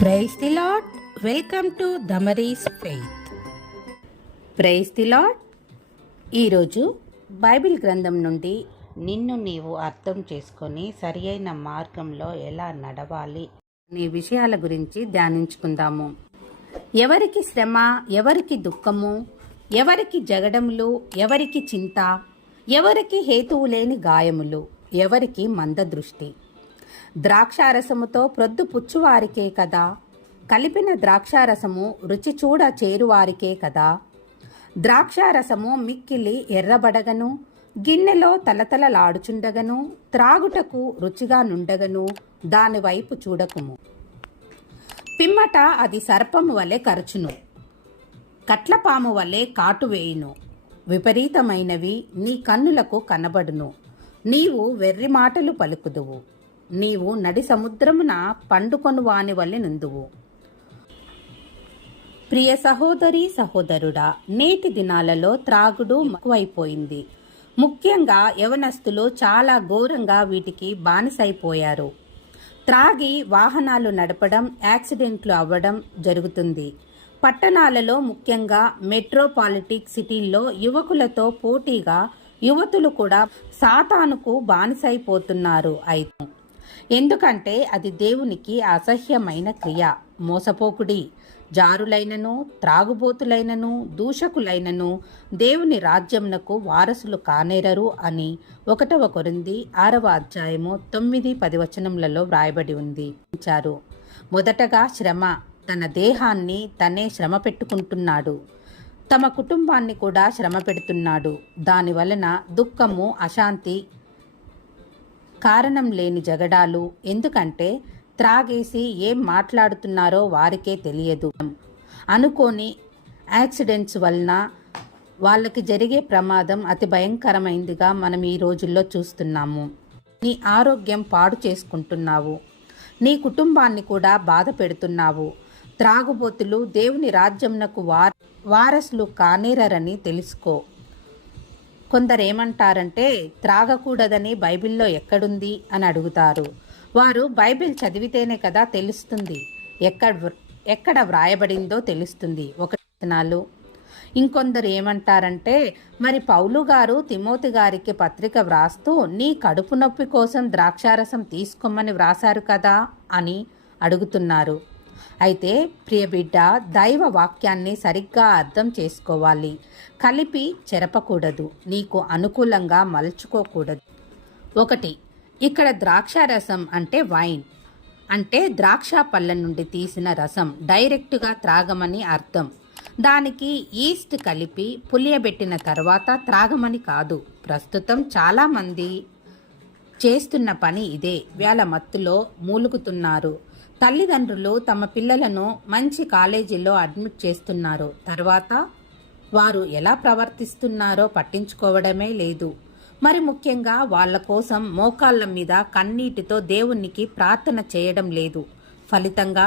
Praise the lord. Welcome to Damaris Faith. Praise the lord. ఈరోజు Bible గ్రంథం నుండి నిన్ను నీవు అర్థం చేసుకొని సరి అయిన మార్గంలో ఎలా నడవాలి అనే విషయాల గురించి ధ్యానించుకుందాము. ఎవరికి శ్రమ, ఎవరికి దుఃఖము, ఎవరికి జగడములు, ఎవరికి చింత, ఎవరికి హేతువు లేని గాయములు, ఎవరికి మందదృష్టి. ద్రాక్షారసముతో ప్రొద్దు పుచ్చువారికే కదా, కలిపిన ద్రాక్షారసము రుచి చూడ చేరువారికే కదా. ద్రాక్షారసము మిక్కిలి ఎర్రబడగను, గిన్నెలో తలతలలాడుచుండగను, త్రాగుటకు రుచిగా నుండగను, దానివైపు చూడకుము. పిమ్మట అది సర్పము వలె కరచును, కట్లపాము వలె కాటువేయును. విపరీతమైనవి నీ కన్నులకు కనబడును. నీవు వెర్రి మాటలు పలుకుదువు. నీవు నడి సముద్రమున పండుకొను వాని వలె నుందువు. ప్రియ సహోదరి సహోదరుడా, నేటి దినాలలో త్రాగుడు ఎక్కువైపోయింది. ముఖ్యంగా యవనస్తులు చాలా ఘోరంగా వీటికి బానిసైపోయారు. త్రాగి వాహనాలు నడపడం, యాక్సిడెంట్లు అవ్వడం జరుగుతుంది. పట్టణాలలో ముఖ్యంగా మెట్రోపాలిటిక్ సిటీల్లో యువకులతో పోటీగా యువతులు కూడా సాతానుకు బానిసైపోతున్నారు. అయితే ఎందుకంటే అది దేవునికి అసహ్యమైన క్రియ. మోసపోకుడి, జారులైనను, త్రాగుబోతులైనను, దూషకులైనను దేవుని రాజ్యమునకు వారసులు కానేరరు అని 1 కొరింథీ 6:9-10 వచనములలో వ్రాయబడి ఉంది. మొదటగా శ్రమ. తన దేహాన్ని తనే శ్రమ పెట్టుకుంటున్నాడు, తమ కుటుంబాన్ని కూడా శ్రమ పెడుతున్నాడు. దాని వలన దుఃఖము, అశాంతి, కారణం లేని జగడాలు. ఎందుకంటే త్రాగేసి ఏం మాట్లాడుతున్నారో వారికే తెలియదు. అనుకోని యాక్సిడెంట్స్ వలన వాళ్ళకి జరిగే ప్రమాదం అతి భయంకరమైనదిగా మనం ఈ రోజుల్లో చూస్తున్నాము. నీ ఆరోగ్యం పాడు చేసుకుంటున్నావు, నీ కుటుంబాన్ని కూడా బాధ పెడుతున్నావు. త్రాగుబోతులు దేవుని రాజ్యంనకు వారసులు కానేరని తెలుసుకో. కొందరేమంటారంటే త్రాగకూడదని బైబిల్లో ఎక్కడుంది అని అడుగుతారు. వారు బైబిల్ చదివితేనే కదా తెలుస్తుంది, ఎక్కడ వ్రాయబడిందో తెలుస్తుంది. వచనాలు. ఇంకొందరు ఏమంటారంటే, మరి పౌలు గారు తిమోతి గారికి పత్రిక వ్రాస్తూ నీ కడుపు నొప్పి కోసం ద్రాక్షారసం తీసుకోమని వ్రాసారు కదా అని అడుగుతున్నారు. అయితే ప్రియ బిడ్డ, దైవ వాక్యాన్ని సరిగ్గా అర్థం చేసుకోవాలి. కలిపి చెరపకూడదు, నీకు అనుకూలంగా మలుచుకోకూడదు. 1. ఇక్కడ ద్రాక్షారసం అంటే వైన్, అంటే ద్రాక్ష పళ్ళ నుండి తీసిన రసం డైరెక్టుగా త్రాగమని అర్థం. దానికి ఈస్ట్ కలిపి పులియబెట్టిన తర్వాత త్రాగమని కాదు. ప్రస్తుతం చాలామంది చేస్తున్న పని ఇదే. వేళ మత్తులో మూలుగుతున్నారు. తల్లిదండ్రులు తమ పిల్లలను మంచి కాలేజీలో అడ్మిట్ చేస్తున్నారు. తర్వాత వారు ఎలా ప్రవర్తిస్తున్నారో పట్టించుకోవడమే లేదు. మరి ముఖ్యంగా వాళ్ళ కోసం మోకాళ్ళ మీద కన్నీటితో దేవునికి ప్రార్థన చేయడం లేదు. ఫలితంగా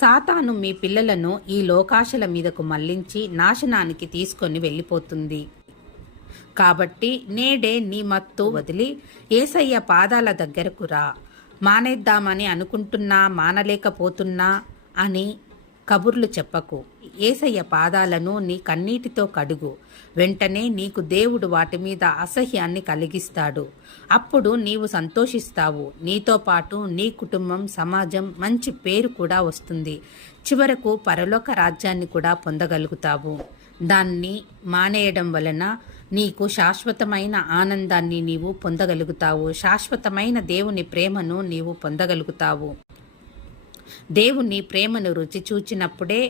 సాతాను మీ పిల్లలను ఈ లోకాశల మీదకు మళ్లించి నాశనానికి తీసుకొని వెళ్ళిపోతుంది. కాబట్టి నేడే నీ మత్తు వదిలి యేసయ్య పాదాల దగ్గరకు రా. మానేద్దామని అనుకుంటున్నా, మానలేకపోతున్నా అని కబుర్లు చెప్పకు. యేసయ్య పాదాలను నీ కన్నీటితో కడుగు. వెంటనే నీకు దేవుడు వాటి మీద అసహ్యాన్ని కలిగిస్తాడు. అప్పుడు నీవు సంతోషిస్తావు. నీతో పాటు నీ కుటుంబం, సమాజం, మంచి పేరు కూడా వస్తుంది. చివరకు పరలోక రాజ్యాన్ని కూడా పొందగలుగుతావు. దాన్ని మానేయడం వలన నీకు శాశ్వతమైన ఆనందాన్ని నీవు పొందగలుగుతావు. శాశ్వతమైన దేవుని ప్రేమను నీవు పొందగలుగుతావు. దేవుని ప్రేమను రుచి చూచినప్పుడే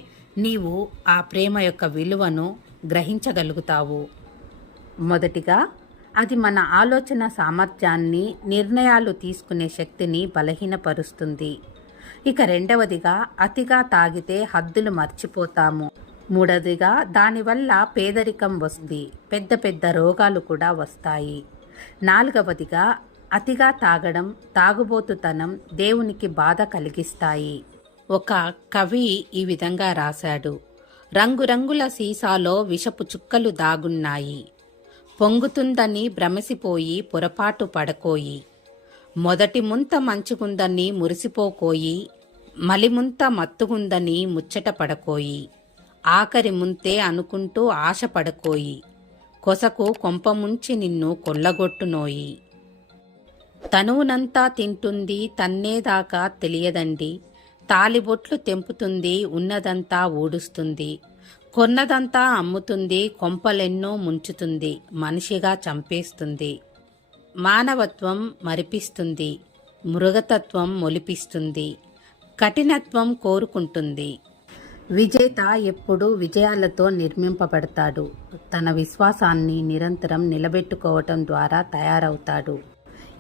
నీవు ఆ ప్రేమ యొక్క విలువను గ్రహించగలుగుతావు. మొదటిగా అది మన ఆలోచన సామర్థ్యాన్ని, నిర్ణయాలు తీసుకునే శక్తిని బలహీనపరుస్తుంది. ఇక రెండవదిగా అతిగా తాగితే హద్దులు మర్చిపోతాము. మూడవదిగా దానివల్ల పేదరికం వస్తుంది, పెద్ద పెద్ద రోగాలు కూడా వస్తాయి. నాలుగవదిగా అతిగా తాగడం, తాగుబోతుతనం దేవునికి బాధ కలిగిస్తాయి. ఒక కవి ఈ విధంగా రాశాడు: రంగురంగుల సీసాలో విషపు చుక్కలు దాగున్నాయి, పొంగుతుందని భ్రమసిపోయి పొరపాటు పడకోయి, మొదటి ముంత మంచుకుందని మురిసిపోకోయి, మలిముంత మత్తుగుందని ముచ్చట పడకోయి, ఆఖరి ముంతే అనుకుంటూ ఆశ పడకోయి, కొసకు కొంపముంచి నిన్ను కొల్లగొట్టునోయి. తనువునంతా తింటుంది తన్నేదాకా తెలియదండి, తాలిబొట్లు తెంపుతుంది ఉన్నదంతా ఊడుస్తుంది, కొన్నదంతా అమ్ముతుంది కొంపలెన్నో ముంచుతుంది, మనిషిగా చంపేస్తుంది. మానవత్వం మరిపిస్తుంది, మృగతత్వం మొలిపిస్తుంది, కఠినత్వం కోరుకుంటుంది. విజేత ఎప్పుడూ విజయాలతో నిర్మింపబడతాడు, తన విశ్వాసాన్ని నిరంతరం నిలబెట్టుకోవటం ద్వారా తయారవుతాడు.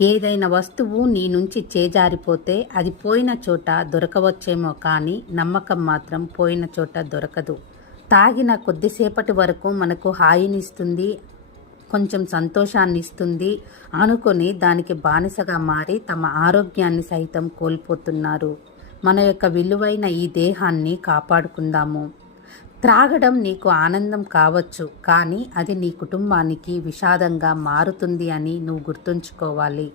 ఏదైనా వస్తువు నీ నుంచి చేజారిపోతే అది పోయిన చోట దొరకవచ్చేమో కానీ నమ్మకం మాత్రం పోయిన చోట దొరకదు. తాగిన కొద్దిసేపటి వరకు మనకు హాయినిస్తుంది, కొంచెం సంతోషాన్ని ఇస్తుంది అనుకొని దానికి బానిసగా మారి తమ ఆరోగ్యాన్ని సైతం కోల్పోతున్నారు. మన యొక్క విలువైన ఈ దేహాన్ని కాపాడుకుందాము. త్రాగడం నీకు ఆనందం కావచ్చు, కానీ అది నీ కుటుంబానికి విషాదంగా మారుతుంది అని నువ్వు గుర్తుంచుకోవాలి.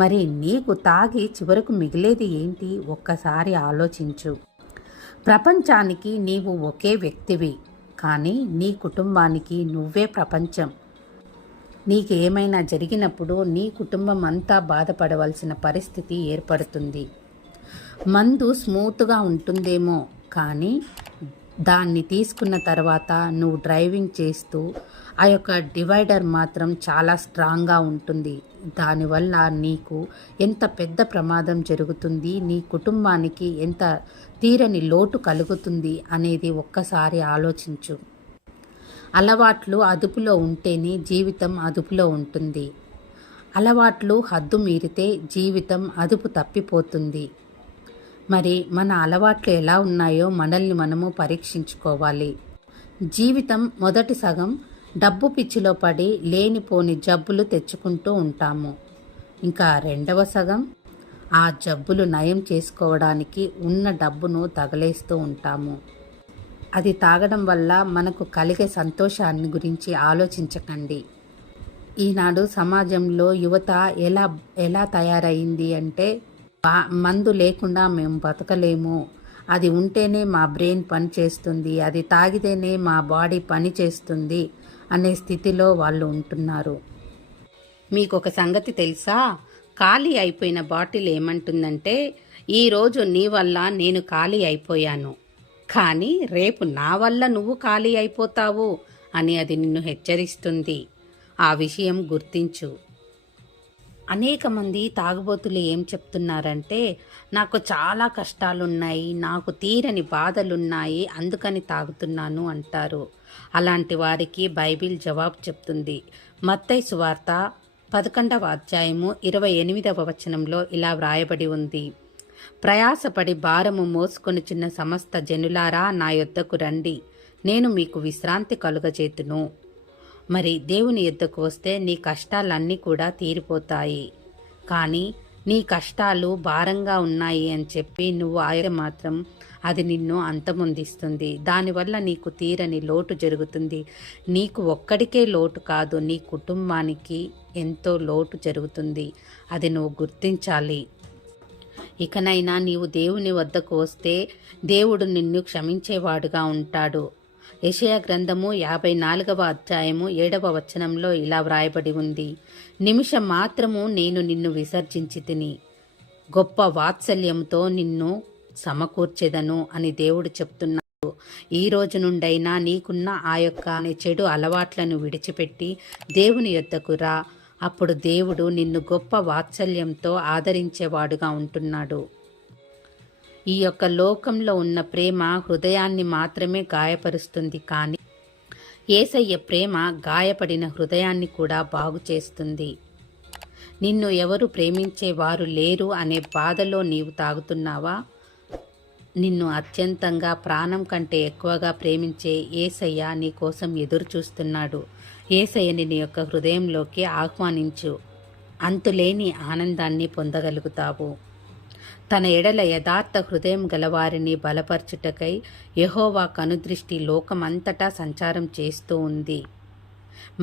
మరి నీకు తాగి చివరకు మిగిలేది ఏంటి? ఒక్కసారి ఆలోచించు. ప్రపంచానికి నీవు ఒకే వ్యక్తివి, కానీ నీ కుటుంబానికి నువ్వే ప్రపంచం. నీకు ఏమైనా జరిగినప్పుడు నీ కుటుంబం అంతా బాధపడవలసిన పరిస్థితి ఏర్పడుతుంది. మందు స్మూత్గా ఉంటుందేమో, కానీ దాన్ని తీసుకున్న తర్వాత నువ్వు డ్రైవింగ్ చేస్తూ ఆ యొక్క డివైడర్ మాత్రం చాలా స్ట్రాంగ్గా ఉంటుంది. దానివల్ల నీకు ఎంత పెద్ద ప్రమాదం జరుగుతుంది, నీ కుటుంబానికి ఎంత తీరని లోటు కలుగుతుంది అనేది ఒక్కసారి ఆలోచించు. అలవాట్లు అదుపులో ఉంటేనే జీవితం అదుపులో ఉంటుంది. అలవాట్లు హద్దు మీరితే జీవితం అదుపు తప్పిపోతుంది. మరి మన అలవాట్లు ఎలా ఉన్నాయో మనల్ని మనము పరీక్షించుకోవాలి. జీవితం మొదటి సగం డబ్బు పిచ్చిలో పడి లేనిపోని జబ్బులు తెచ్చుకుంటూ ఉంటాము. ఇంకా రెండవ సగం ఆ జబ్బులు నయం చేసుకోవడానికి ఉన్న డబ్బును తగలేస్తూ ఉంటాము. అది తాగడం వల్ల మనకు కలిగే సంతోషాన్ని గురించి ఆలోచించకండి. ఈనాడు సమాజంలో యువత ఎలా తయారైంది అంటే, మందు లేకుండా మేము బతకలేము, అది ఉంటేనే మా బ్రెయిన్ పని చేస్తుంది, అది తాగితేనే మా బాడీ పని చేస్తుంది అనే స్థితిలో వాళ్ళు ఉంటున్నారు. మీకు ఒక సంగతి తెలుసా? ఖాళీ అయిపోయిన బాటిల్ ఏమంటుందంటే, ఈరోజు నీ వల్ల నేను ఖాళీ అయిపోయాను, కానీ రేపు నా వల్ల నువ్వు ఖాళీ అయిపోతావు అని అది నిన్ను హెచ్చరిస్తుంది. ఆ విషయం గుర్తించు. అనేక మంది తాగుబోతులు ఏం చెప్తున్నారంటే, నాకు చాలా కష్టాలున్నాయి, నాకు తీరని బాధలున్నాయి, అందుకని తాగుతున్నాను అంటారు. అలాంటి వారికి బైబిల్ జవాబు చెప్తుంది. మత్తయి సువార్త 11వ అధ్యాయము 28వ వచనంలో ఇలా వ్రాయబడి ఉంది, ప్రయాసపడి భారము మోసుకొనుచున్న సమస్త జనులారా నా యొద్దకు రండి, నేను మీకు విశ్రాంతి కలుగజేతును. మరి దేవుని యొద్దకు వస్తే నీ కష్టాలన్నీ కూడా తీరిపోతాయి. కానీ నీ కష్టాలు భారంగా ఉన్నాయి అని చెప్పి నువ్వు ఆయన మాత్రం అది నిన్ను అంతమొందిస్తుంది. దానివల్ల నీకు తీరని లోటు జరుగుతుంది. నీకు ఒక్కడికే లోటు కాదు, నీ కుటుంబానికి ఎంతో లోటు జరుగుతుంది. అది నువ్వు గుర్తించాలి. ఇకనైనా నీవు దేవుని వద్దకు వస్తే దేవుడు నిన్ను క్షమించేవాడుగా ఉంటాడు. యెషయా గ్రంథము 54వ అధ్యాయము 7వ వచనంలో ఇలా వ్రాయబడి ఉంది, నిమిషం మాత్రము నేను నిన్ను విసర్జించి తిని గొప్ప వాత్సల్యంతో నిన్ను సమకూర్చెదను అని దేవుడు చెప్తున్నాడు. ఈ రోజు నుండైనా నీకున్న ఆ యొక్క చెడు అలవాట్లను విడిచిపెట్టి దేవుని యొద్దకు రా. అప్పుడు దేవుడు నిన్ను గొప్ప వాత్సల్యంతో ఆదరించేవాడుగా ఉంటున్నాడు. ఈ యొక్క లోకంలో ఉన్న ప్రేమ హృదయాన్ని మాత్రమే గాయపరుస్తుంది, కానీ యేసయ్య ప్రేమ గాయపడిన హృదయాన్ని కూడా బాగు చేస్తుంది. నిన్ను ఎవరు ప్రేమించేవారు లేరు అనే బాధలో నీవు తాగుతున్నావా? నిన్ను అత్యంతంగా ప్రాణం కంటే ఎక్కువగా ప్రేమించే యేసయ్య నీ కోసం ఎదురు చూస్తున్నాడు. యేసయ్యని నీ యొక్క హృదయంలోకి ఆహ్వానించు. అంతులేని ఆనందాన్ని పొందగలుగుతావు. తన ఎడల యథార్థ హృదయం గలవారిని బలపరచుటకై యెహోవా కనుదృష్టి లోకమంతటా సంచారం చేస్తూ ఉంది.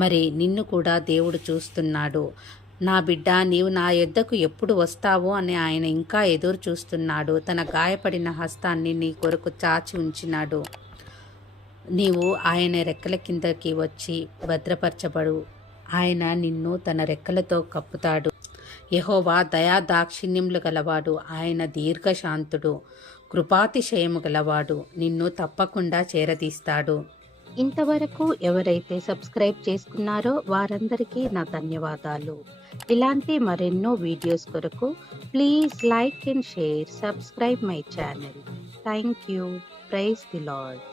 మరి నిన్ను కూడా దేవుడు చూస్తున్నాడు. నా బిడ్డ, నీవు నా యొద్దకు ఎప్పుడు వస్తావో అని ఆయన ఇంకా ఎదురు చూస్తున్నాడు. తన గాయపడిన హస్తాన్ని నీ కొరకు చాచి ఉంచినాడు. నీవు ఆయన రెక్కల కిందకి వచ్చి భద్రపరచబడు. ఆయన నిన్ను తన రెక్కలతో కప్పుతాడు. యెహోవా దయా దాక్షిణ్యములు గలవాడు. ఆయన దీర్ఘశాంతుడు, కృపాతిశయము గలవాడు. నిన్ను తప్పకుండా చేరదీస్తాడు. ఇంతవరకు ఎవరైతే సబ్స్క్రైబ్ చేసుకున్నారో వారందరికీ నా ధన్యవాదాలు. ఇలాంటి మరెన్నో వీడియోస్ కొరకు please like and share, subscribe my channel. Thank you. Praise the lord.